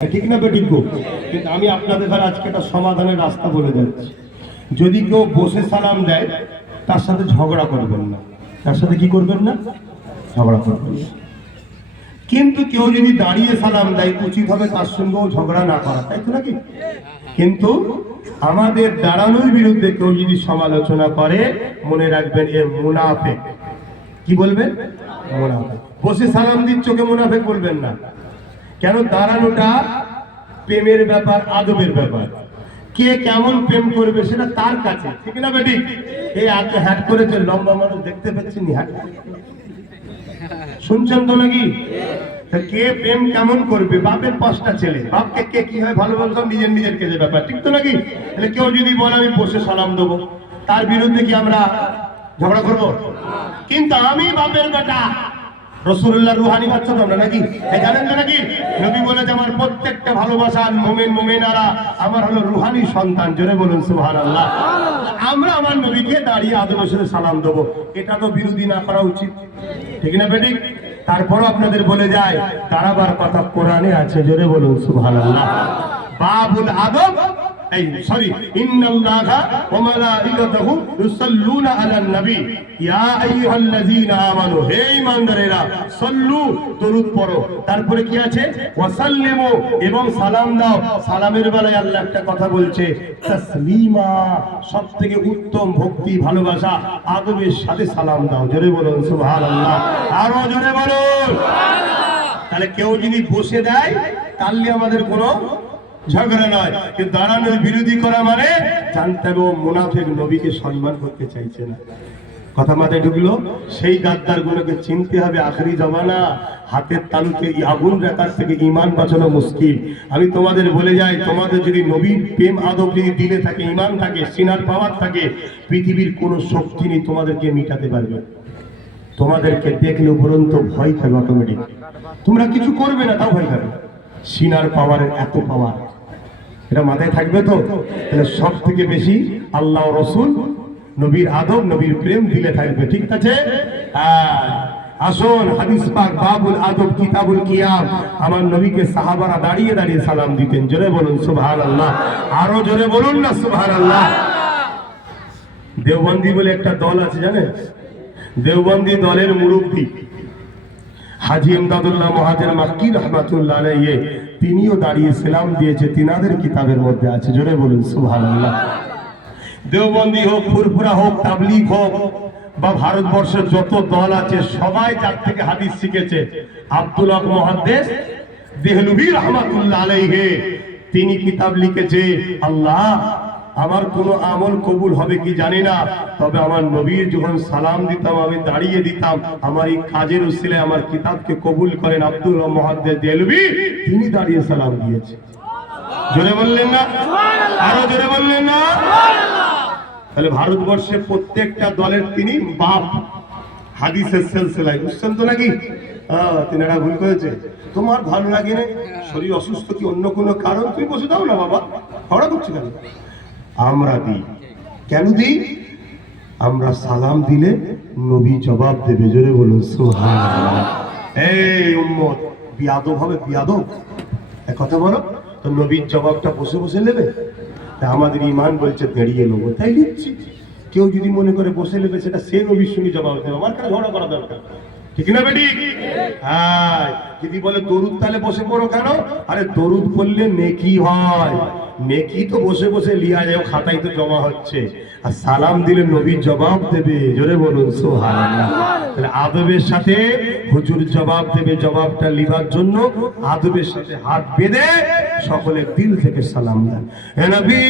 ঠিক না বেঠিক গো? কিন্তু আমি আপনাদের ঘরে আজকে একটা সমাধানের রাস্তা বলে যাচ্ছি। যদি কেউ বসে সালাম দেয়, তার সাথে ঝগড়া করবেন না। তার সাথে কি করবেন না? ঝগড়া করবেন না। কিন্তু কেউ যদি দাঁড়িয়ে সালাম দেয়, উচিত হবে তার সঙ্গেও ঝগড়া না করা, তাই তো নাকি? কিন্তু আমাদের দাঁড়ানোর বিরুদ্ধে কেউ যদি সমালোচনা করে, মনে রাখবেন এ মুনাফেক। কি বলবেন? মুনাফেক। বসে সালাম দিচ্ছ কে মুনাফেক বলবেন না? কেন দাঁড়ানোটা প্রেমের ব্যাপার, আদবের ব্যাপার? কে কেমন প্রেম করবে সেটা তার কাছে, ঠিক না বেটি? এই আগে হ্যাট করেছে লম্বা মানুষ দেখতে পাচ্ছেন হ্যাট শুনছেন তো নাকি? কে প্রেম কেমন করবে? বাপের পাঁচটা ছেলে, বাপকে কে কি হয় ভালোবাসা সব নিজের নিজের কেজে ব্যাপার, ঠিক তো নাকি? তাহলে কেউ যদি বলে, আমি বসে সালাম দেবো। তার বিরুদ্ধে কি আমরা ঝগড়া করব? কিন্তু আমি বাপের বেটা। রসুল্লাহ রুহানি বাচ্চা তো আমরা নাকি জানেন তো নাকি? নবী বলেছে, আমার প্রত্যেকটা ভালোবাসার মোমেন, মোমেনারা আমার হলো রুহানি সন্তান। জোরে বলুন সুহান আল্লাহ আমরা আমার নবীকে দাঁড়িয়ে আদবের সাথে সালাম দেবো। এটা তো বিরোধী না করা উচিত। ঠিক না বেটি তারপরও আপনাদের বলে যায়, দাঁড়াবার কথা কোরআনে আছে। জোরে বলুন সুহান আল্লাহ বাবুল আদব এই সরি ইন্নাল্লাহা ওয়া মালাইকাতাহু ইউসাল্লুনা আলান নবী। ইয়া আইয়ুহাল্লাযীনা আমানু হে ঈমানদারেরা সাল্লু দরুদ পড়ো। তারপরে কি আছে? ওয়াসাল্লিমু এবং সালাম দাও। সালামের বেলায় আল্লাহ একটা কথা বলছে তাসলিমা সবথেকে উত্তম ভক্তি ভালোবাসা আদবের সাথে সালাম দাও। জোরে বলুন সুবহানাল্লাহ। আরও জোরে বলুন। তাহলে কেউ যদি বসে দেয় তাহলে আমাদের কোনো ঝগড়া নয়, কিন্তু দাঁড়ানোর বিরোধী করা মানে জানতে হবে ও মুনাফেক নবীকে সম্মান করতে চাইছে না। কথা মাথায় ঢুকলো, সেই গাদ্দার গুলোকে চিনতে হবে আখরি জমানা, হাতের তালুতে আগুন রেখার থেকে ইমান বাঁচানো মুশকিল। আমি তোমাদের বলে যাই, তোমাদের যদি নবীর প্রেম আদব যদি দিলে থাকে, ইমান থাকে, সিনার পাওয়ার থাকে, পৃথিবীর কোনো শক্তি নেই তোমাদেরকে মিটাতে পারবে তোমাদেরকে দেখলে উপরন্ত ভয় খাবে অটোমেটিক তোমরা কিছু করবে না, তাও ভয় খাবে। সিনার পাওয়ারের এত পাওয়ার এটা মাথায় থাকবে তো? তাহলে সব থেকে বেশি আল্লাহ রসুল নবীর আদব, নবীর প্রেম দিলে থাকবে, ঠিক আছে। আসুন, হাদিস পাক, বাবুল আদব, কিতাবুল কিয়াম। আমার নবীকে সাহাবারা দাঁড়িয়ে দাঁড়িয়ে সালাম দিতেন। জোরে বলুন, সুবহানাল্লাহ। আরও জোরে বলুন না, সুবহানাল্লাহ। দেওবন্দি বলে একটা দল আছে, জানেন? দেওবন্দি দলের মুরব্বী হাজি এমদাদুল্লাহ মহাজের মাক্কি রহমাতুল্লাহ তিনিও দাঁড়িয়ে সেলাম দিয়েছে, তিনাদের কিতাবের মধ্যে আছে। জোরে বলুন সুভাল্লাহ দেওবন্দি হোক, ফুরফুরা হোক, তাবলিগ হোক, বা ভারতবর্ষের যত দল আছে, সবাই যার থেকে হাদিস শিখেছে, আব্দুল হক মহাদেশ দেহলুবি রহমাতুল্লাহ আলাইহে, তিনি কিতাব লিখেছে, আল্লাহ আমার কোনো আমল কবুল হবে কি জানি না তবে আমার নবীর যখন সালাম দিতাম আমি দাঁড়িয়ে দিতাম আমার এই কাজের উসিলে আমার কিতাবকে কবুল করেন আব্দুল দেহলুবি তিনি দাঁড়িয়ে সালাম দিয়েছে। জোরে বললেন না? আরও জোরে বললেন না? তাহলে ভারতবর্ষে প্রত্যেকটা দলের তিনি বাপ। হাদিসের সেলসেলায় বুঝছেন তো নাকি? হ্যাঁ তিনারা ভুল করেছে। তোমার ভালো লাগে না? শরীর অসুস্থ কি অন্য কোনো কারণ? তুমি বসে দাও না বাবা। হড়া করছ কেন? আমরা দিই। কেন দিই? আমরা সালাম দিলে নবী জবাব দেবে, জোরে বলুন, সুবহানাল্লাহ। এই উম্মত, বিয়াদব হবে, বিয়াদব। এক কথা বলো, তো নবীর জবাবটা বসে বসে নেবে? তা আমাদের ইমান বলছে, দাঁড়িয়ে নেব। তাই দিচ্ছি কেউ যদি মনে করে বসে নেবে, সেটা সে নবীর সঙ্গে জবাব দেবে। আমার কেন ঝগড়া করা দরকার। ঠিক না বেটি? হ্যাঁ যদি বলে দরুদ তাহলে বসে পড়ো কেন? আরে দরুদ পড়লে নেকি হয়। নেকি তো বসে বসে লিয়া যায়, ও খাতায় তো জমা হচ্ছে। আর সালাম দিলে নবীর জবাব দেবে, জোরে বলুন তাহলে আদবের সাথে হুজুর জবাব দেবে, জবাবটা লিবার জন্য আদবের সাথে হাত বেঁধে সকলের দিল থেকে সালাম দেন। নবী!